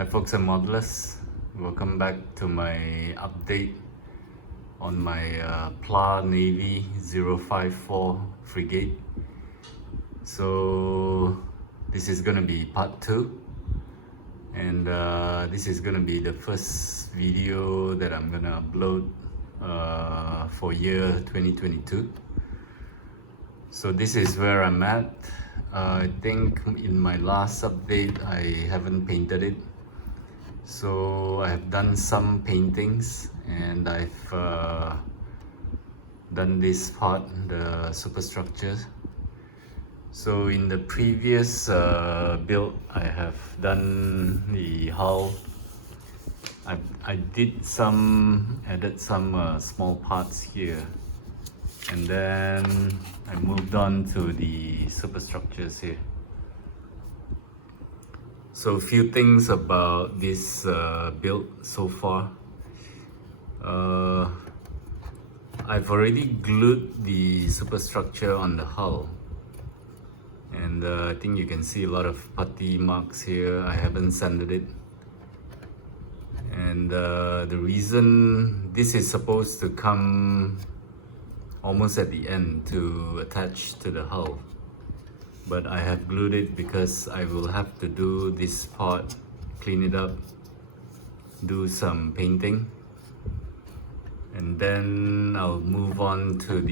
Hi folks and modelers, welcome back to my update on my PLA Navy 054 frigate. So this is gonna be part 2, and this is gonna be the first video that I'm gonna upload for year 2022. So this is where I'm at. I think in my last update I haven't painted it. So I have done some paintings, and I've done this part, the superstructure. So in the previous build, I have done the hull. I added some small parts here, and then I moved on to the superstructures here. So a few things about this build so far. I've already glued the superstructure on the hull, and I think you can see a lot of putty marks here. I haven't sanded it, and the reason this is supposed to come almost at the end to attach to the hull, but I have glued it because I will have to do this part, clean it up, do some painting, and then I'll move on to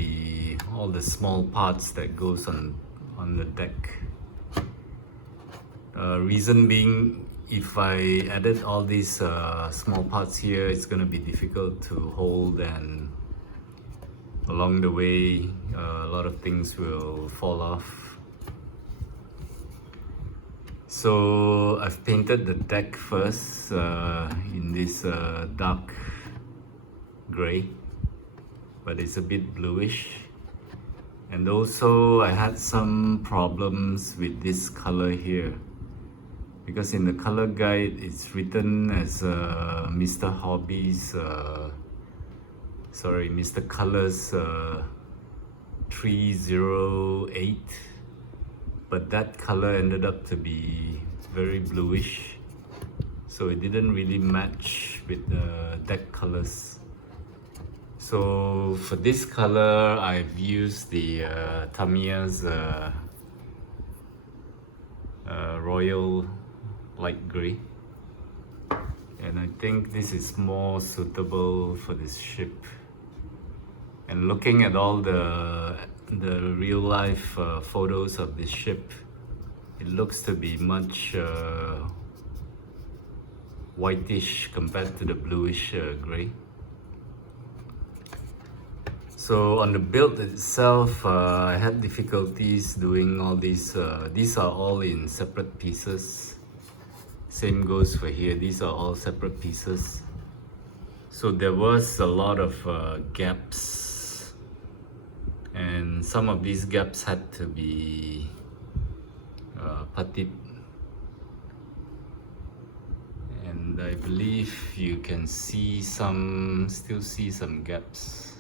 all the small parts that goes on the deck. Reason being, if I added all these small parts here, it's gonna be difficult to hold, and along the way a lot of things will fall off. So I've painted the deck first in this dark gray, but it's a bit bluish. And also I had some problems with this color here, because in the color guide it's written as Mr Hobby's Mr Colors 308, but that color ended up to be very bluish, so it didn't really match with the deck colors. So for this color I've used the Tamiya's Royal Light Grey, and I think this is more suitable for this ship. And looking at all the real life photos of this ship, it looks to be much whitish compared to the bluish gray. So on the build itself, I had difficulties doing all these. These are all in separate pieces. Same goes for here. These are all separate pieces. So there was a lot of gaps, and some of these gaps had to be puttied. And I believe you can see still see some gaps.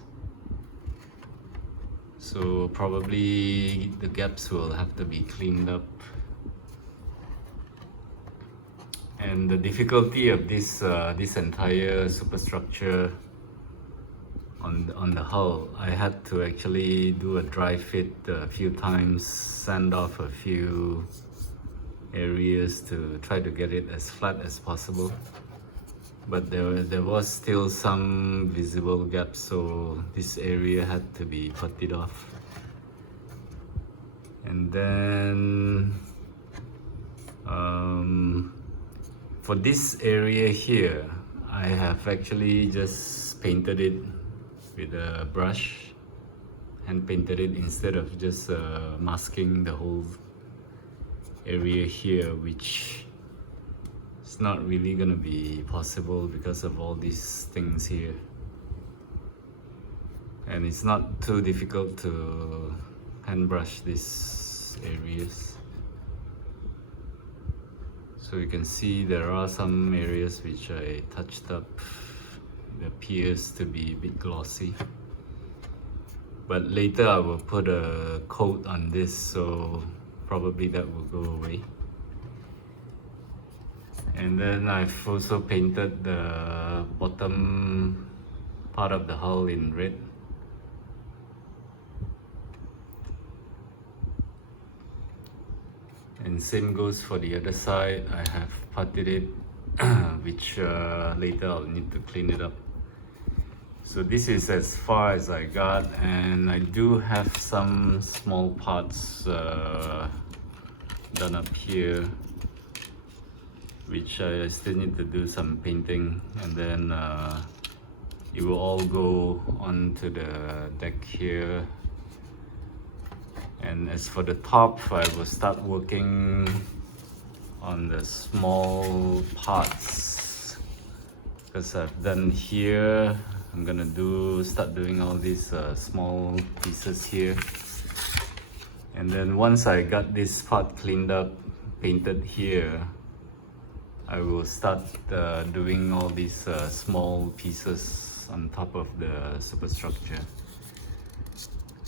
So probably the gaps will have to be cleaned up. And the difficulty of this entire superstructure on the hull, I had to actually do a dry fit a few times, sand off a few areas to try to get it as flat as possible. But there was still some visible gaps, so this area had to be puttied off. And then for this area here, I have actually just painted it with a brush, hand painted it instead of just masking the whole area here, which it's not really gonna be possible because of all these things here. And it's not too difficult to hand brush these areas. So you can see there are some areas which I touched up. It appears to be a bit glossy, but later I will put a coat on this, so probably that will go away. And then I've also painted the bottom part of the hull in red. And same goes for the other side. I have puttied it, which later I'll need to clean it up. So this is as far as I got, and I do have some small parts done up here, which I still need to do some painting, and then it will all go onto the deck here. And as for the top, I will start working on the small parts, because I've done here. I'm gonna start doing all these small pieces here. And then once I got this part cleaned up, painted here, I will start doing all these small pieces on top of the superstructure.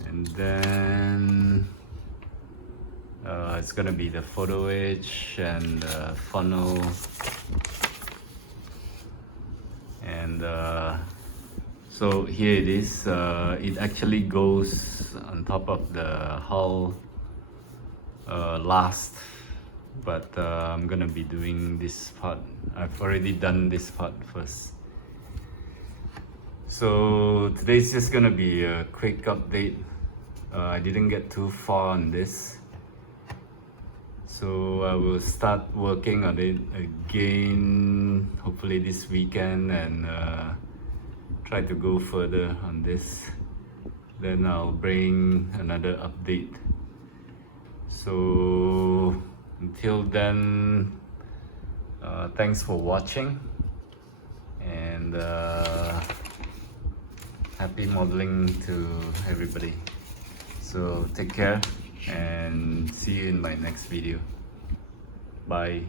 And then it's gonna be the photo edge and the funnel, and so here it is. It actually goes on top of the hull last, but I'm gonna be doing this part. I've already done this part first. So today's just gonna be a quick update. I didn't get too far on this, so I will start working on it again hopefully this weekend, and try to go further on this. Then I'll bring another update. So until then, thanks for watching, and happy modeling to everybody. So take care and see you in my next video. Bye.